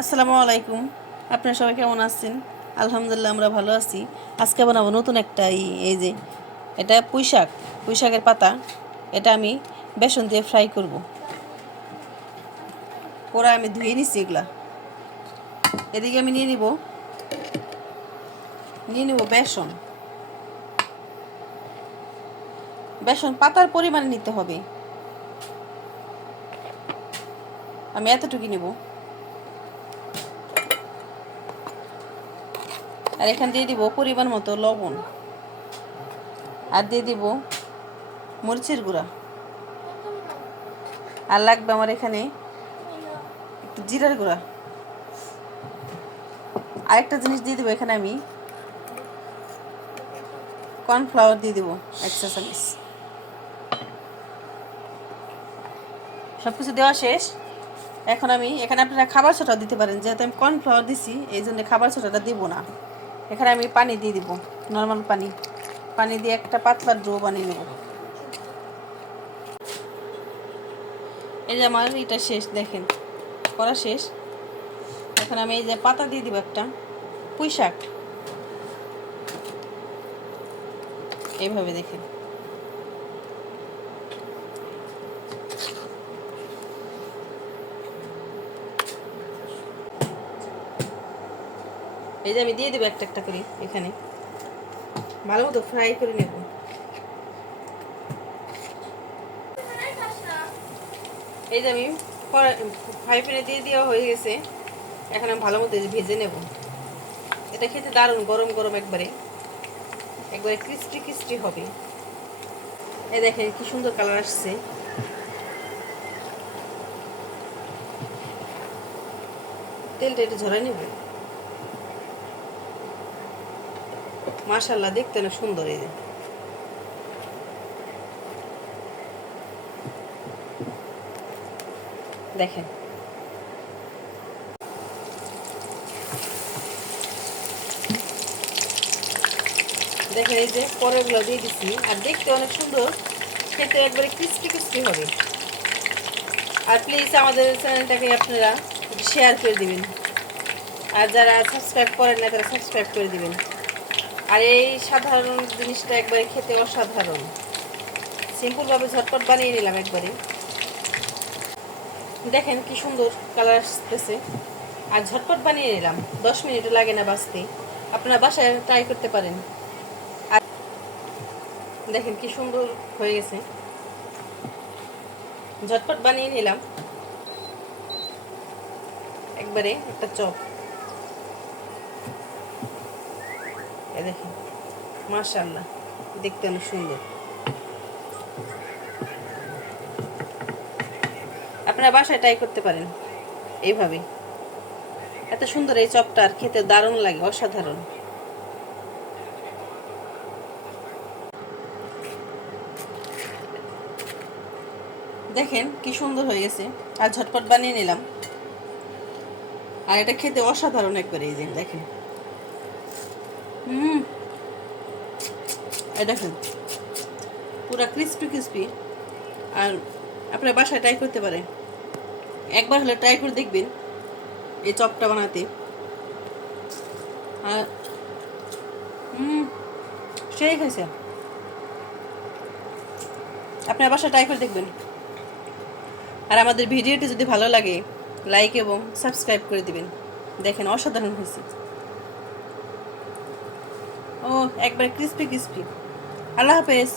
আসসালামু আলাইকুম। আপনারা সবাই কেমন আছেন? আলহামদুলিল্লাহ আমরা ভালো আছি। আজকে বানাবো নতুন একটা এই যে এটা পুঁইশাকের পাতা। এটা আমি বেসন দিয়ে ফ্রাই করব। পুরা আমি ধুয়ে নিচ্ছি এগুলা। এদিকে আমি নিয়ে নিব বেসন। বেসন পাতার পরিমাণে নিতে হবে। আমি এতটুকু নিব। আর এখান দিয়ে দিব পরিমাণ মতো লবণ, আর দিয়ে দিব মরিচের গুঁড়া, আর লাগবে আমার এখানে একটু জিরার গুঁড়া। আরেকটা জিনিস দিয়ে দেবো, এখানে আমি কর্নফ্লাওয়ার দিয়ে দেবো 1 চা চামচ। সব কিছু দেওয়া শেষ। এখন আমি এখানে আপনারা খাবার সোডা দিতে পারেন, যেহেতু আমি কর্নফ্লাওয়ার দিছি এই জন্য খাবার সোডাটা দিব না। এখানে আমি পানি দিয়ে দিব, নর্মাল পানি দিয়ে একটা পাতলা ডো বানিয়ে নেব। এই যে আমার এটা শেষ, দেখেন করা শেষ। এখন আমি এই যে পাতা দিয়ে দিব একটা, পুঁই শাক এইভাবে দেখেন। এই যে আমি দিয়ে দেবো একটা একটা করে, এখানে ভালো মতো ফ্রাই করে নেব। এই যে আমি ফ্রাই প্যানে দিয়ে দেওয়া হয়ে গেছে। এখন আমি ভালো মতো ভেজে নেব। এটা খেতে দারুণ, গরম গরম একবারে ক্রিস্পি ক্রিস্পি হবে। এই দেখেন কি সুন্দর কালার আসছে। তেলটা একটু ঝরাই নেব। মাশাআল্লাহ, দেখতে না সুন্দর। এই যে দেখেন, এই যে পরেরগুলো দিয়ে দিচ্ছি, আর দেখতে অনেক সুন্দর, খেতে একবারে ক্রিস্পি ক্রিস্পি হবে। আর প্লিজ আমাদের চ্যানেলটাকে আপনারা শেয়ার করে দিবেন, আর যারা সাবস্ক্রাইব করেন না তারা সাবস্ক্রাইব করে দিবেন। আর এই সাধারণ জিনিসটা একবারে খেতে অসাধারণ। সিম্পলভাবে ঝটপট বানিয়ে নিলাম একবারে। দেখেন কি সুন্দর কালার আসতেছে, আর ঝটপট বানিয়ে নিলাম। 10 মিনিটও লাগে না বাঁচতে। আপনারা বাসায় ট্রাই করতে পারেন। আর দেখেন কি সুন্দর হয়ে গেছে, ঝটপট বানিয়ে নিলাম একবারে একটা চপ। এই দেখেন, মাশাআল্লাহ, দেখতে অনেক সুন্দর। আপনারা বাসায় ট্রাই করতে পারেন এইভাবে। এত সুন্দর এই চপটা, আর খেতে দারুণ লাগে, অসাধারণ। দেখেন কি সুন্দর হয়ে গেছে, আর ঝটপট বানিয়ে নিলাম। আর এটা খেতে অসাধারণ একবারে। এই যে দেখেন, এই দেখেন পুরা ক্রিস্পি ক্রিস্পি। আর আপনার বাসায় ট্রাই করতে পারেন, একবার হলে ট্রাই করে দেখবেন এই চপটা বানাতে। আর সেই খাইছে, আপনার বাসায় ট্রাই করে দেখবেন। আর আমাদের ভিডিওটি যদি ভালো লাগে, লাইক এবং সাবস্ক্রাইব করে দিবেন। দেখেন অসাধারণ হয়েছে। ও একবার ক্রিস্পি ক্রিস্পি। আল্লাহ হাফেজ।